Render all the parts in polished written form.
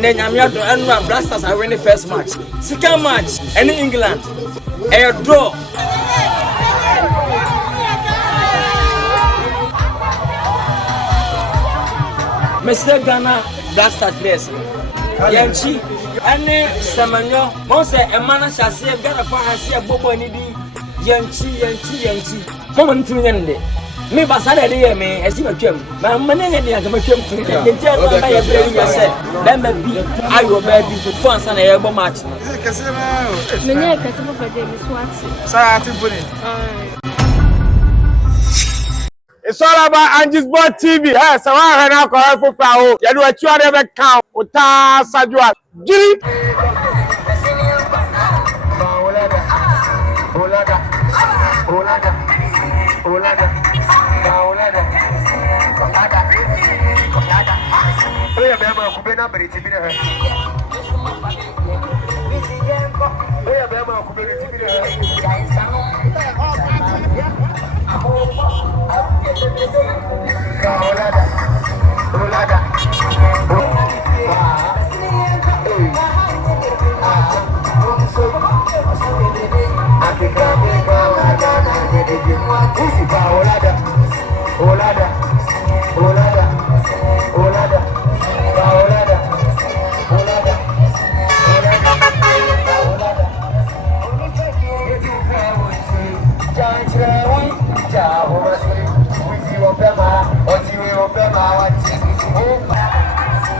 Nenyamiado and Blasters are winning first match. Second match, any England, a draw. Mr. Ghana Blasters players. Yanchi, any Samanyo, most a man shall see a Ghana for and see a bobo and Yanchi. Moment to end. Me basada dey me esi matwam ma mane ye dey matwam tu nti e ba ye play you say dem be ayo ba bi for ansa na ye bo match me nye kase papa dey me swati sa ati boni it's all about Angie's Board TV eh so wa na ko for fa o ye do atu ade be kan o ta sajua giri olada oya bema kubena beriti bine he oya bema kubena beriti bine he olada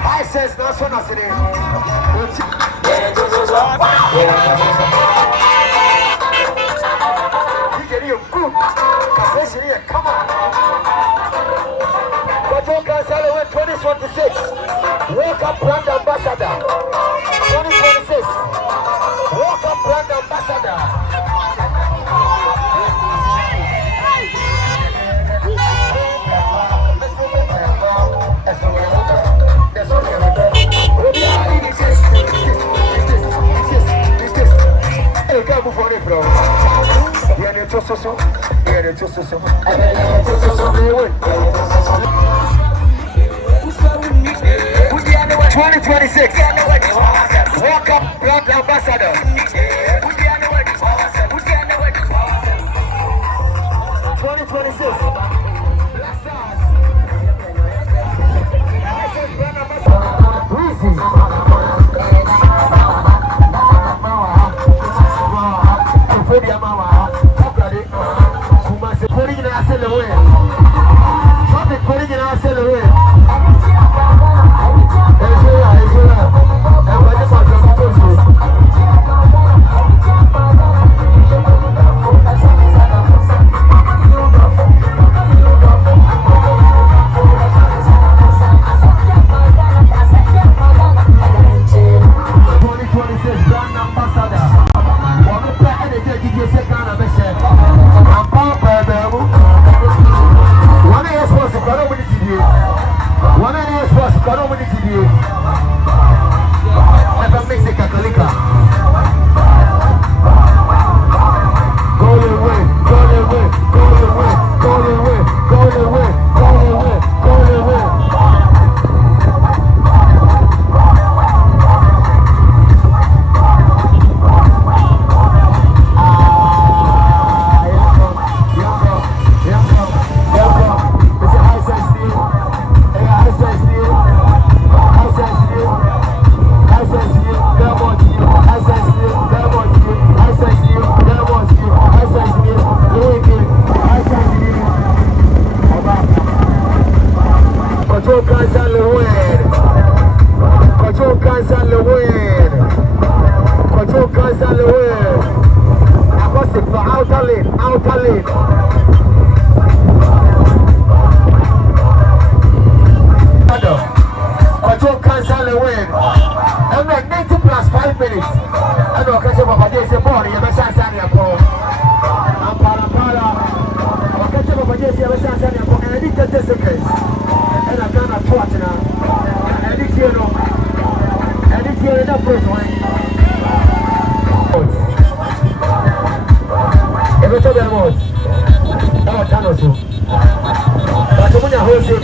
I says no son of it. Come on. Kwadwo Nkansah 2026. Wake up brand ambassador. 2026. Wake up brand ambassador. Lilwin. 2026. Walk up, brand ambassador. 2026. Kumasi, putting in our silhouette. Traffic putting in our silhouette. What are you supposed to do?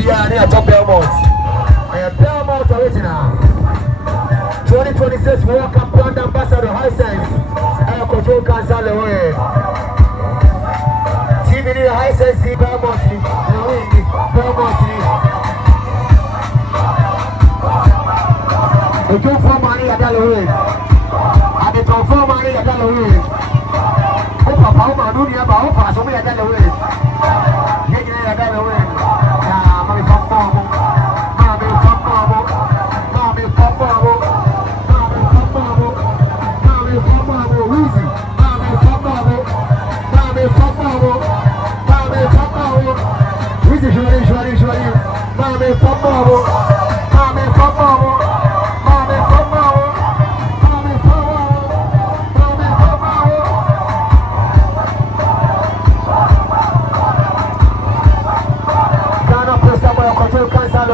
Yeah, they are top Belmont. Belmont original. 2026 World Cup Brand Ambassador Hisense. Kwadwo Nkansah Lilwin. TV Hisense Belmont. Lilwin Belmont. The two for money at Lilwin. And the two for money at Lilwin. Oh, Papa, my duty about how fast we are at Lilwin. Yeah, at Lilwin. Mommy, Papa, Mommy, Papa, Mommy, Papa, Mommy, Papa, Wheezy, Mommy, Papa, Mommy, Papa, Mommy, Papa, Wheezy, Shwari, Mommy, Papa, Mommy, Papa, Mommy, Papa, Mommy, Papa, Mommy, Papa. Ghana Press Boy Kwadwo Nkansah.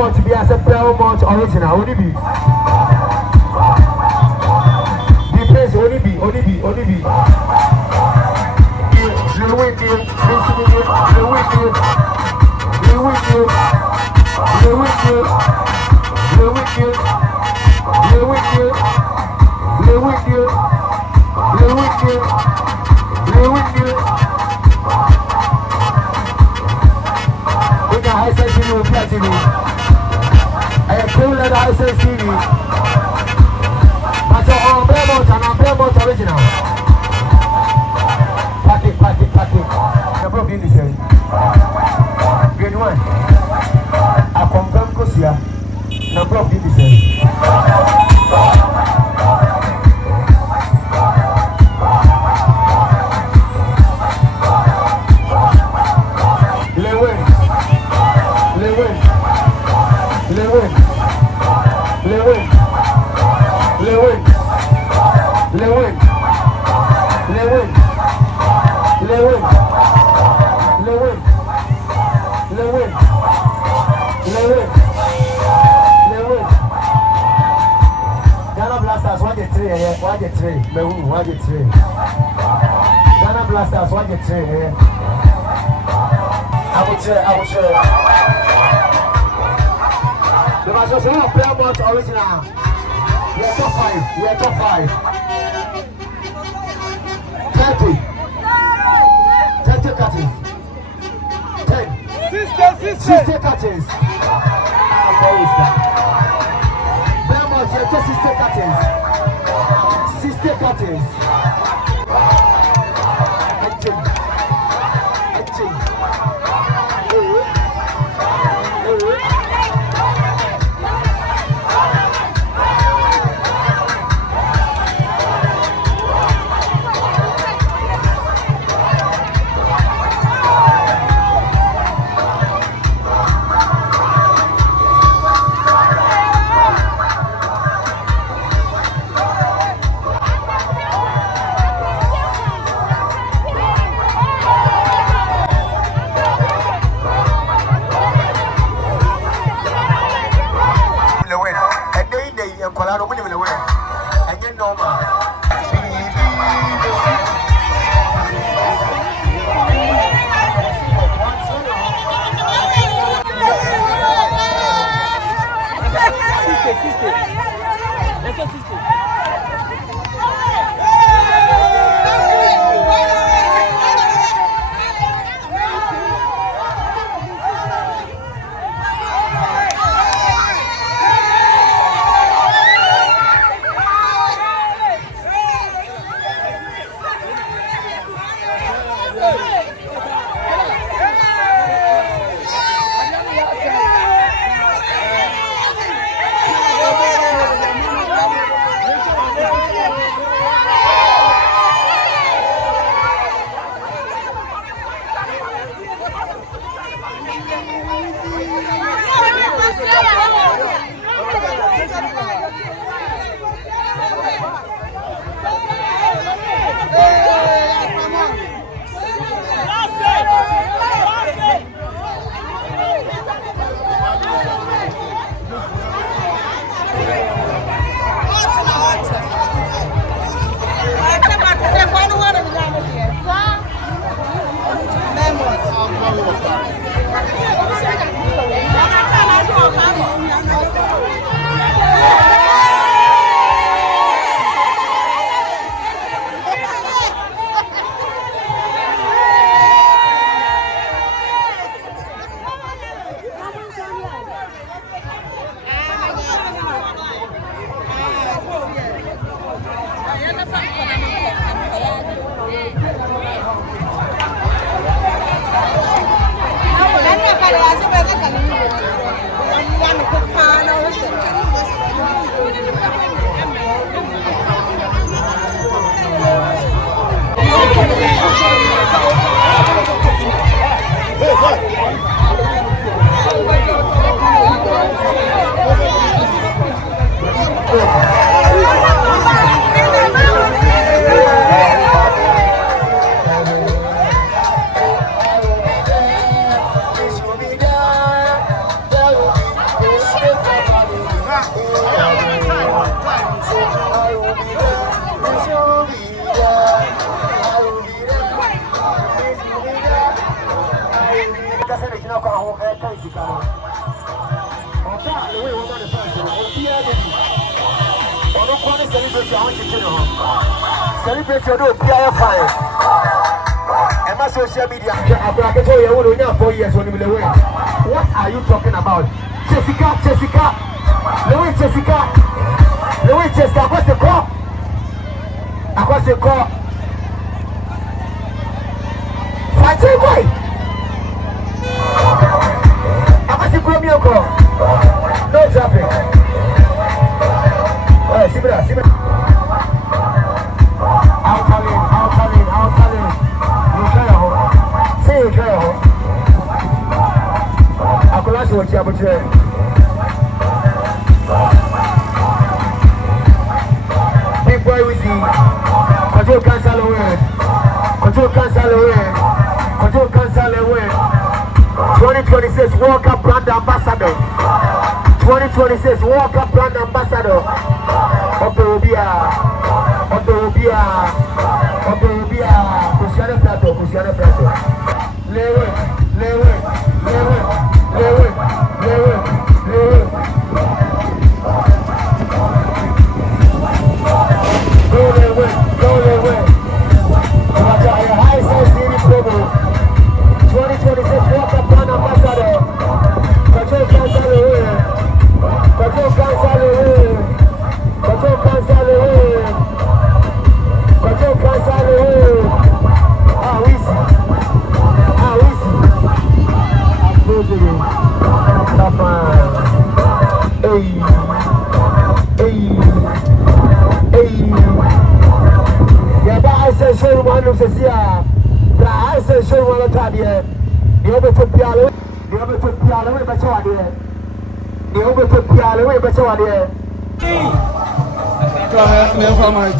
To be as a Belmont original, only be. The place only be. Lilwin, I say TV. But your Belmont original. Pack it. Number of indices. Grade 1. I confirm Kosia. Number of indices. Lilwin. Ghana Blasters, what get three? Ghana Blasters, what get three? I will share. The match was a Belmont original. We are top five. 30 cuttings. 10. Sister cuttings. Belmont, you are sister cuttings. Sister cuttings. kasa na kina kwa ho kai sikano ota le we wo ma de person o bia de ono kwa ne celebrate ahun chino celebrate do bia ya fine e ma social media abra ke so ye wo nya 4 years on the way. What are you talking about? Jessica Lilwin Jessica across the court Fati boy across the court no dropping Sibra out talent you care Akolasi wa chiabuche Big boy with you Kwadwo Nkansah Lilwin 2026 World Cup brand ambassador 2026 World Cup brand ambassador Operobia Kusiane Plato Lilwin Go Lilwin. High Sense Series promo 2026 World Cup brand ambassador Kwadwo Nkansah Lilwin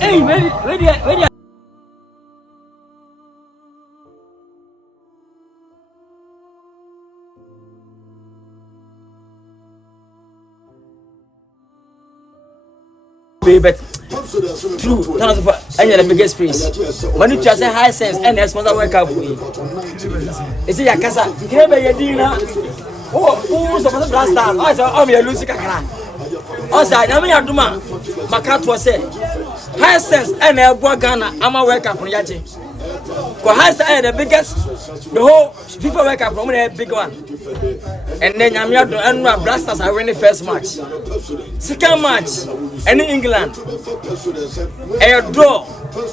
Hey, ready. But true, any the biggest prince. When you say high sense and responsible work up with you see, Yakasa, here by your dinner. Oh, so the last time I saw me a Lucy Kakara. Also, I mean, Aduma, Makat was said high sense and a Ghana. I'm a work up on Yachi. Because high sense the biggest, the whole FIFA work up from a big one. And then I'm here to end my blasters. I win the first match. Second match, and in England, a draw,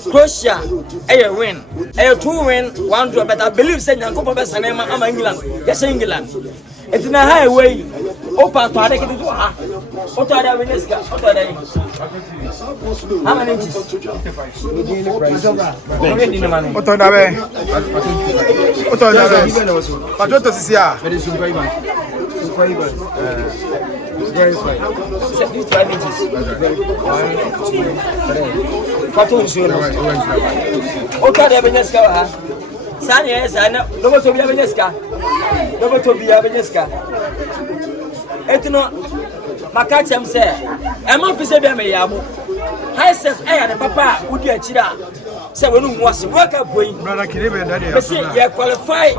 Croatia, a win, a 2-win, 1 draw. But I believe saying I'm England. Yes, England. It's in a highway. Open to take it to her. What are they winning? What are they? How many inches? 55. What are they? What are they? But what does he say? There is right. 55 inches. 1, 2, 3. Quanto sono? Okay, they winning scar. Sani sana. Dobo to biya winning scar. Dobo to biya winning scar. Etino makachem say e ma fi se bia me yabo high sense e the papa udi achira say we no wase work up boy brother kirebe daddy be say you qualify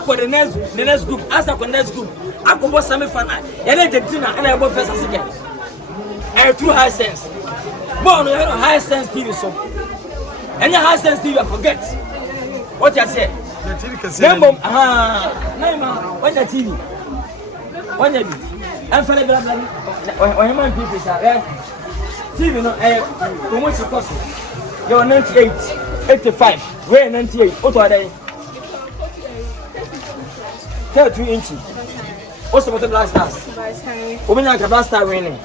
for the next group as the next group akobo semi final ya na Argentina and ebo first second e true high sense born you know high sense TV so any high sense TV forget what you say Nembo naima when the TV when you I'm for the blah when man people say TV no how much it cost you're 98 85 where 98 what are they 32 inches what's about the blasters we been like blaster winning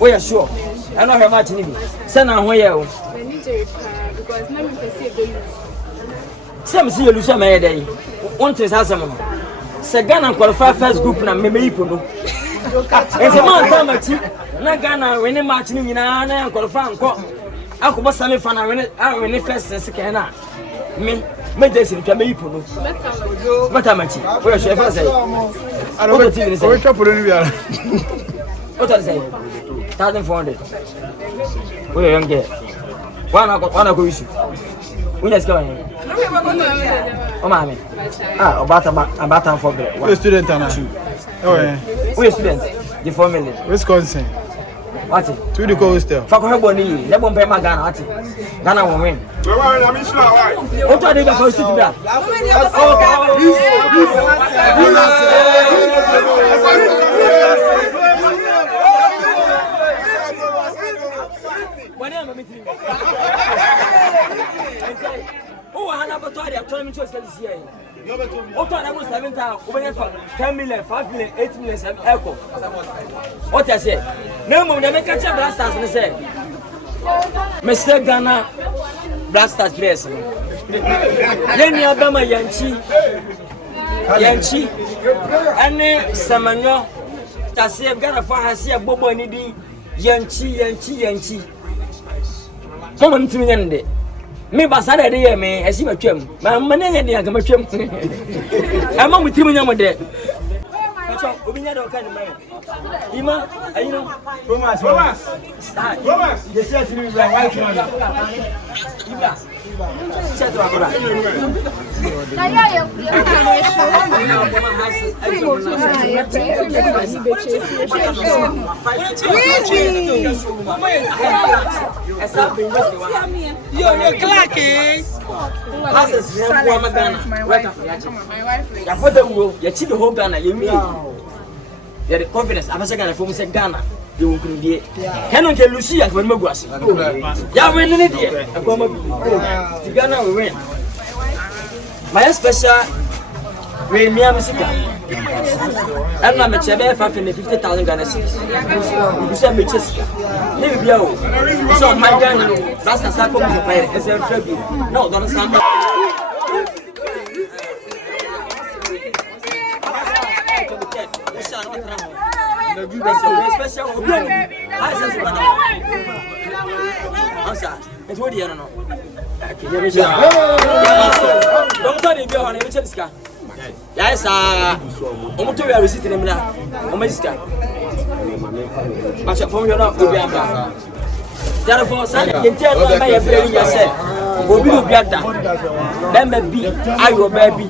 we are sure I know how much need send on where you because no me perceive the some see you lose my day want to have some say Ghana qualify first group na me no ese man ta machi na Ghana winning match ni nyina na qualify nko akobo semi final win first second na me dey sin twa me ipo no mata machi we show first say I don't TV ni say we chop ni bia what are say 1400 we young girl one go issue we let's go Oh, mommy. Ah, about for bread. You're a student, Anna. Oh, yeah. We're students. The 4 million. Wisconsin. What? To the coast there. For Boni, they won't pay my Ghana. What? Ghana will win. What are they going to sit there? Oh, I have a tournament choice this year. What I was 10 million, 5 million, 8 million, 7 echo. What I say? No more, they make a check blasters and say, Mr. Ghana blasters players. Then you have my Yanchi, and Samano. That's it, Ghana for has a bobo and Yanchi. Moment to me. Me basada de me esi matwam ma mananya de aga matwam ama mutimu nyamo de acho obinya de oka ni ma ima ayino Thomas the church ni right now ibla church wa kora na ya You're clacking. Passes from Ghana. My wife. You put the wool, you cheat the whole Ghana, you mean. You're the confidence. I'm a second from Ghana. You will be. Cannot tell Lucia when Mogwas. You win an idiot. Ghana will win. My special Premium Musica. I'm not a chair 50,000 Ghana cedis. You said me just. Maybe be out. So my Ghana, that's a sample of the player. It's a tribute. No, don't sound. Special. It's what you don't know. Don't tell me you're on a Michigan. Yes, I'm to be sitting in there. But from your love, therefore, son, you tell me by a prayer yourself. Will be better. Then be I will baby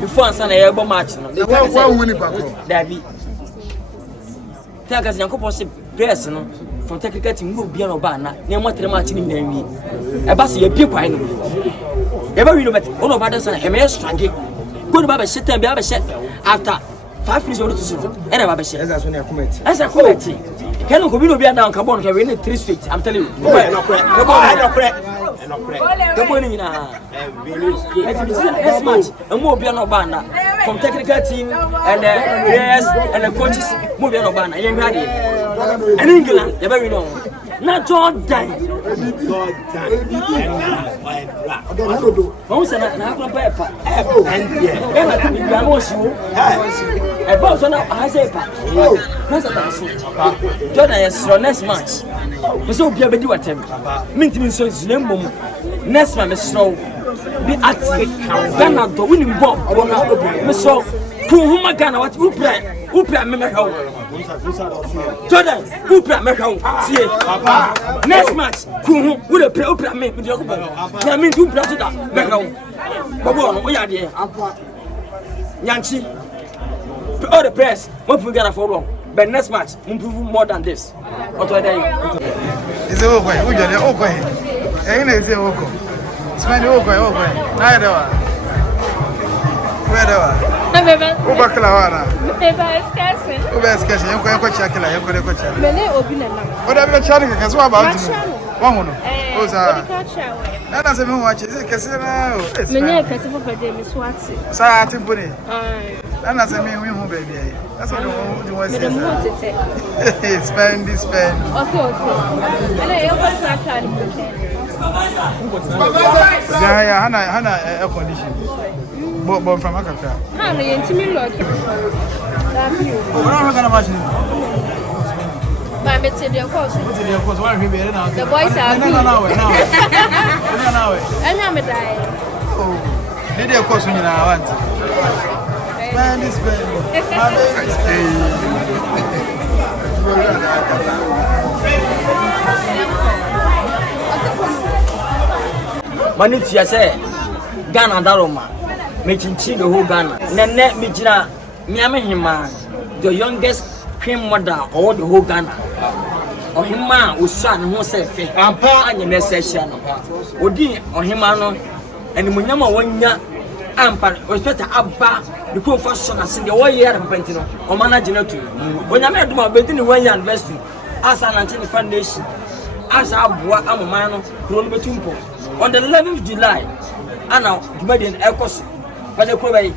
before son a able match. Daddy. Tell us, Uncle Possible person from technical team will be on a banner near what the match in me. A bassy a peep, I know. Ever read about all of others and a mere struggle. Good Baba sit and be a set after 5 minutes or two. And a Baba says, as I comment. As I comment, can you be down carbon can win 3 streets? I'm telling you. The morning in a match, and more piano banner from technical team and the players and the coaches. Move your banner, young ready. And England, you very know. Not Jordan. Most of them have a pepper. Jordan is your next match. So be able to do at him. Minting so is next man is slow. Be active. Ghana to winning bomb. So, who Ghana what who play? Who play America? Jordan, who play America? See, next match, who will play Opera me with your ball? I mean, who play that America? But we are there. Yanchi, all the press, what we got for wrong. But next match, improve more than this. What are they? It's okay. We are okay. Ain't it okay? It's my okay. Neither one. Where do I? Ubakalawana. Ubeskesha, yuko chakila, yuko chakila. Mene obina mama. What have you chatting? Because what about you? One. Oza. Nana se mu wache. Is kesi na. Mene kesi for pede mi swati. Sa timpuni. Nana se mi hu baby. That's what you want to say. Spend. Okay. Ana yoba saka ni mke. Yeah, hana air condition. But from Africa. Ah, no, you're timid. Love you. What am I gonna imagine? My material course. What is your course? What are you doing now? The boys are. No. And I'm a die. Oh, did your course when you want? Man, this man. Manit, you say, Ghana Daroma. Mechinchi the whole Ghana. Nene Mijina Miami Hima, the youngest queen mother of the whole Ghana. Or Hima was son who said, I'm poor and your message. Odi or Himano and Munama 1 year. Was better abba the poor first son as in the 1 year of Pentino or managing it. When I made my bed in the 1 year investment as an anti foundation, as I bought a man on the 11th July, and now Ghanaian Ecos. But the Kobe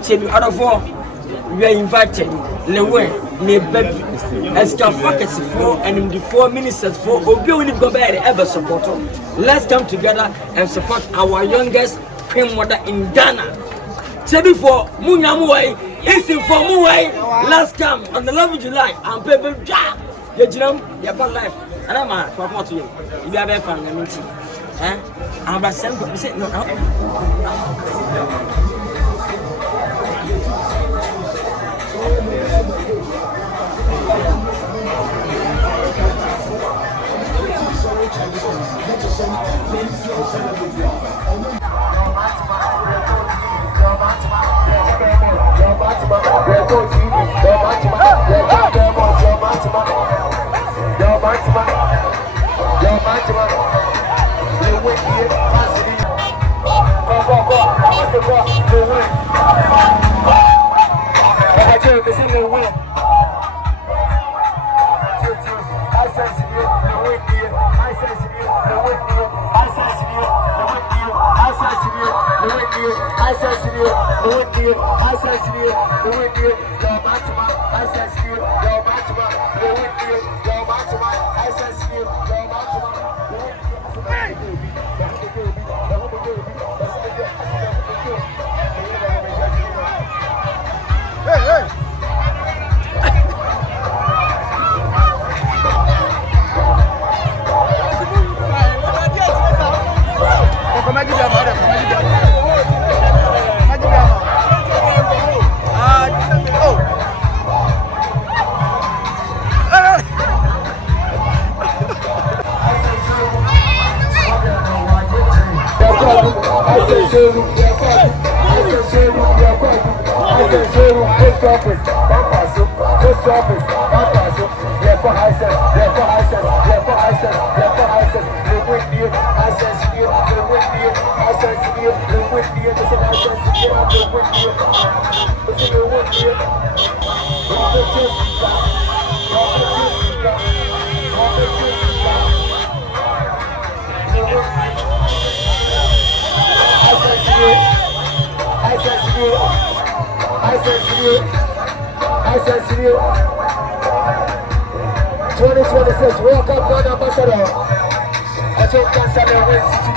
Chebi out of 4. We are invited. Lilwin, baby, as Focus for and the 4 ministers for Obi go ever support. Let's come together and support our youngest queen mother in Ghana. Chebi for Munyamuai, it's in for Muai. Let's come on the 11th of July and baby, you know, your bad life. And I'm a papa to you. You are very fun, I'm about to say no. Welcome, God Ambassador. Kwadwo Nkansah Lilwin City.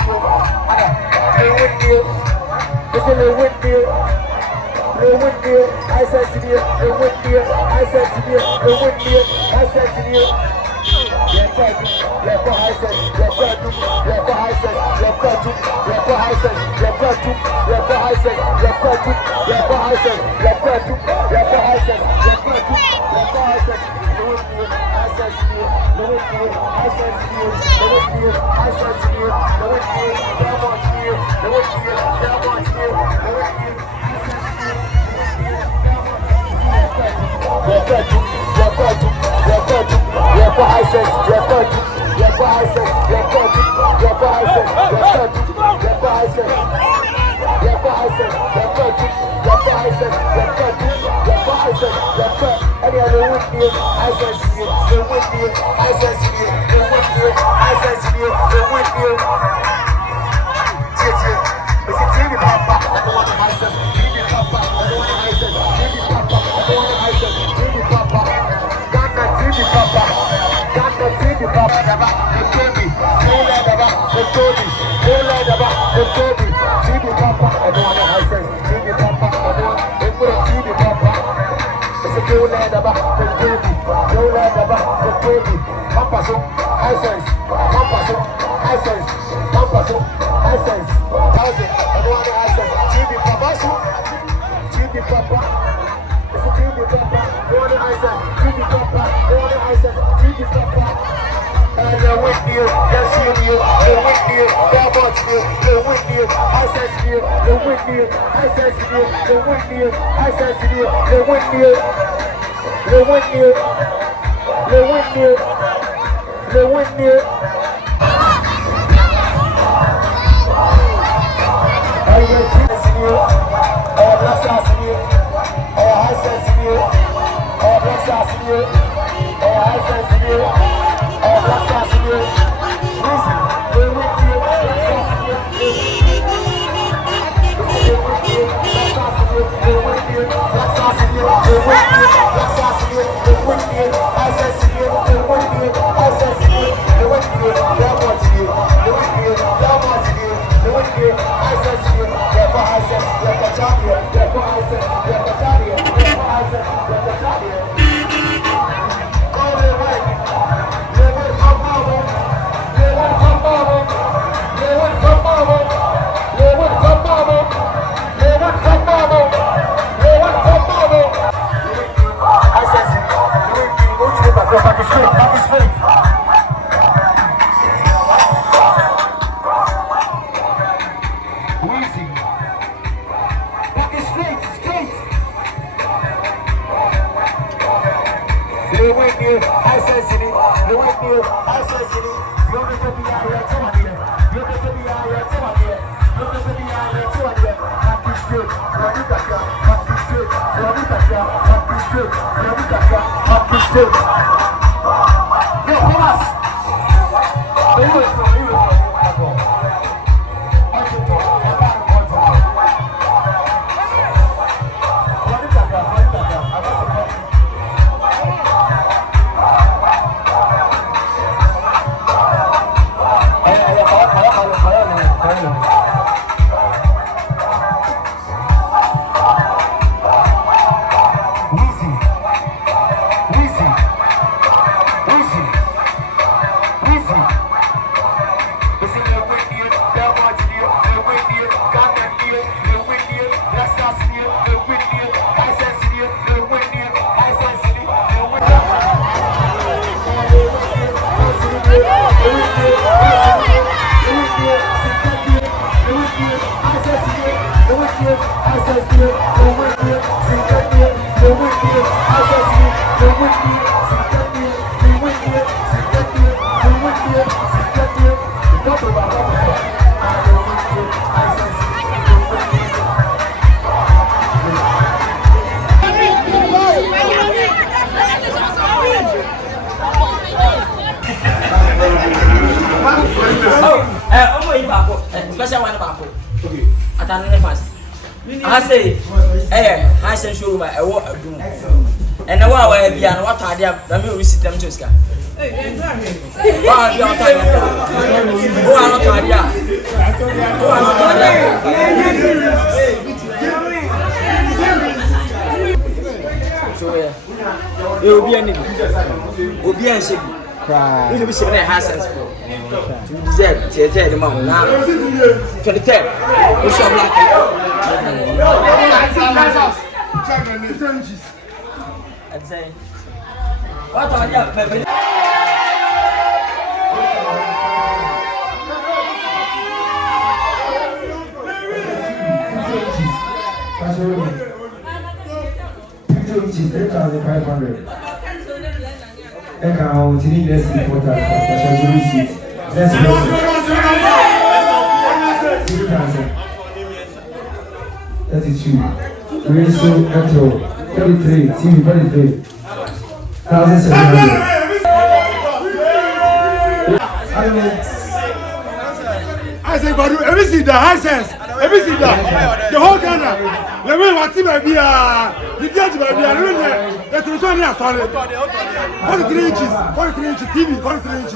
Special one back. Okay. I can't fast. I say, I send you my what I do. And the one where be and what I do, let me visit them to Sky. Wow, you are tired. Who are not tired? Who are not tired? So, it will be anything. Will be a ship. You will be seven and a half cents for. You deserve to tell the mom now. 23rd. What's your black? I'd say, what are you? Which is 3,500. And now, it's in less important. That's what you receive. Let's go. 32. Ratio Echo 33. TV 43. 1,700. I say, but every see the high sense, every see the whole Ghana. The way what team be the judge be the television is solid. 43 inches TV, 43 inches.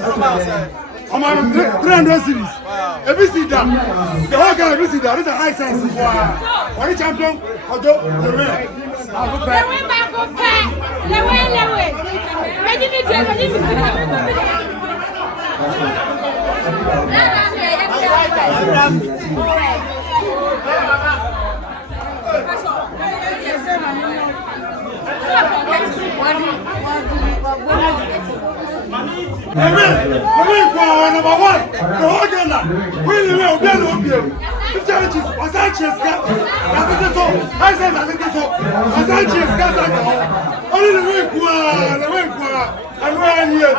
I'm on 300 series. Every see that, the whole Ghana every see that. This is a high sense. Wow. What is champion? Kwadwo Nkansah. number one, the whole Ghana. We live in Obiano. 50 inches, was I just got? I said, I think so. Was I just got? Only the way, and we're here.